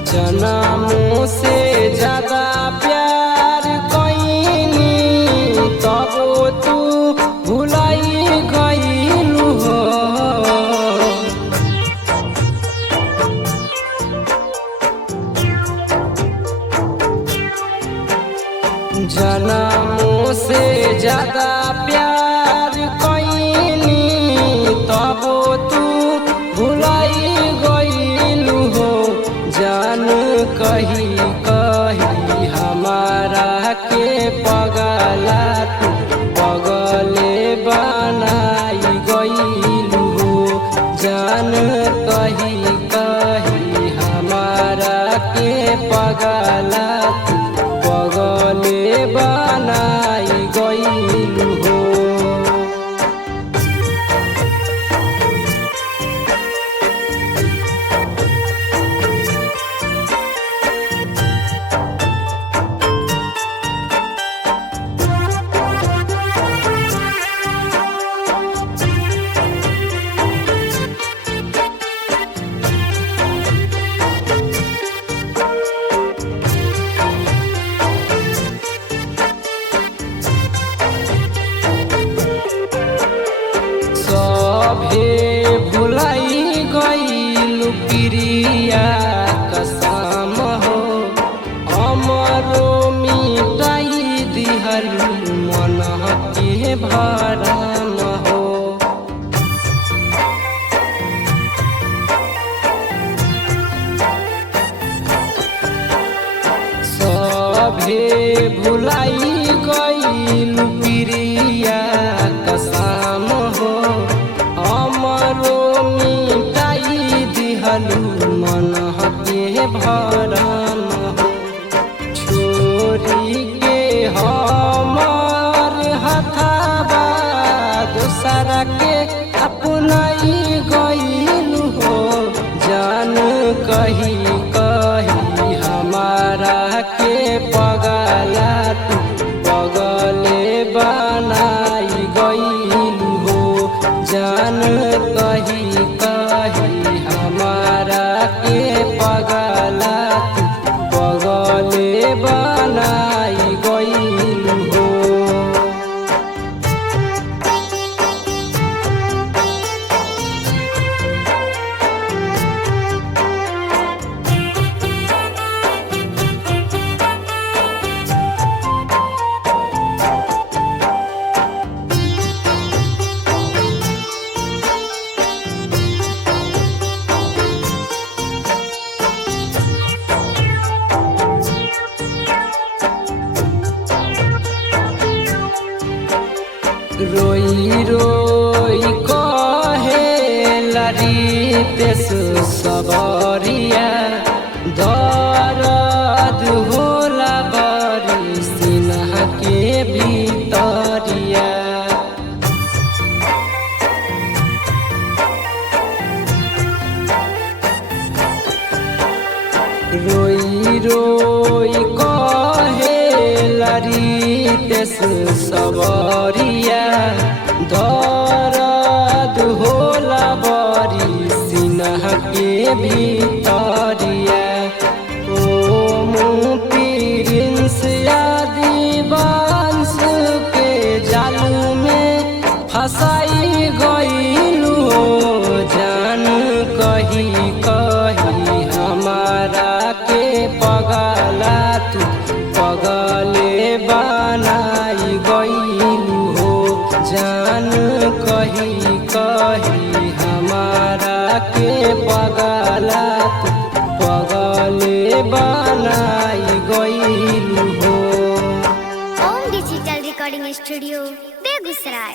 जन्मों से ज्यादा प्यार कईनी तब तू भुलाई गईलू हो। जन्मों से ज्यादा प्यार कईनी तब तू भुलाई गईलू हो। जान कही कही हमारा के पगला तू पगले बनाई गईलू हो। जान कही कही हमारा के पगला तू पगले बनाई गईलू हो। सभे भुलाई गईलू प्रिया कसम हो। हमरो मिटाई दिहलू मन के भरम हो। सभे भुलाई गईलू प्रिया कसम हो। हमरो मिटाई दिहलू मन के भरम हो। छोरी के हमर हथाबा दूसरा के अपनाई गईलू हो। जान कही कही हमारा के पगला तू पगले बनाई गईलू हो। जान कही कही हमारा के पगला तू पगले बनाई गईलू हो। रोई रोई कहे लरितेश सबरिया दर्द होला बड़ी सिन्हा के भीतरिया। रोई रोई कहे लरितेश सबरिया दर्द होला बड़ी सिन्हा के भीतरिया। ओ प्रिंस आदिवांश के जालू में फसाई गईलू हो। जान कही कही हमारा के पगला तू पगले बनाई गईलू हो। जान कही कही हमारा के पगला तू पगले बनाई गईलू हो। ओम डिजिटल रिकॉर्डिंग स्टूडियो बेगूसराय।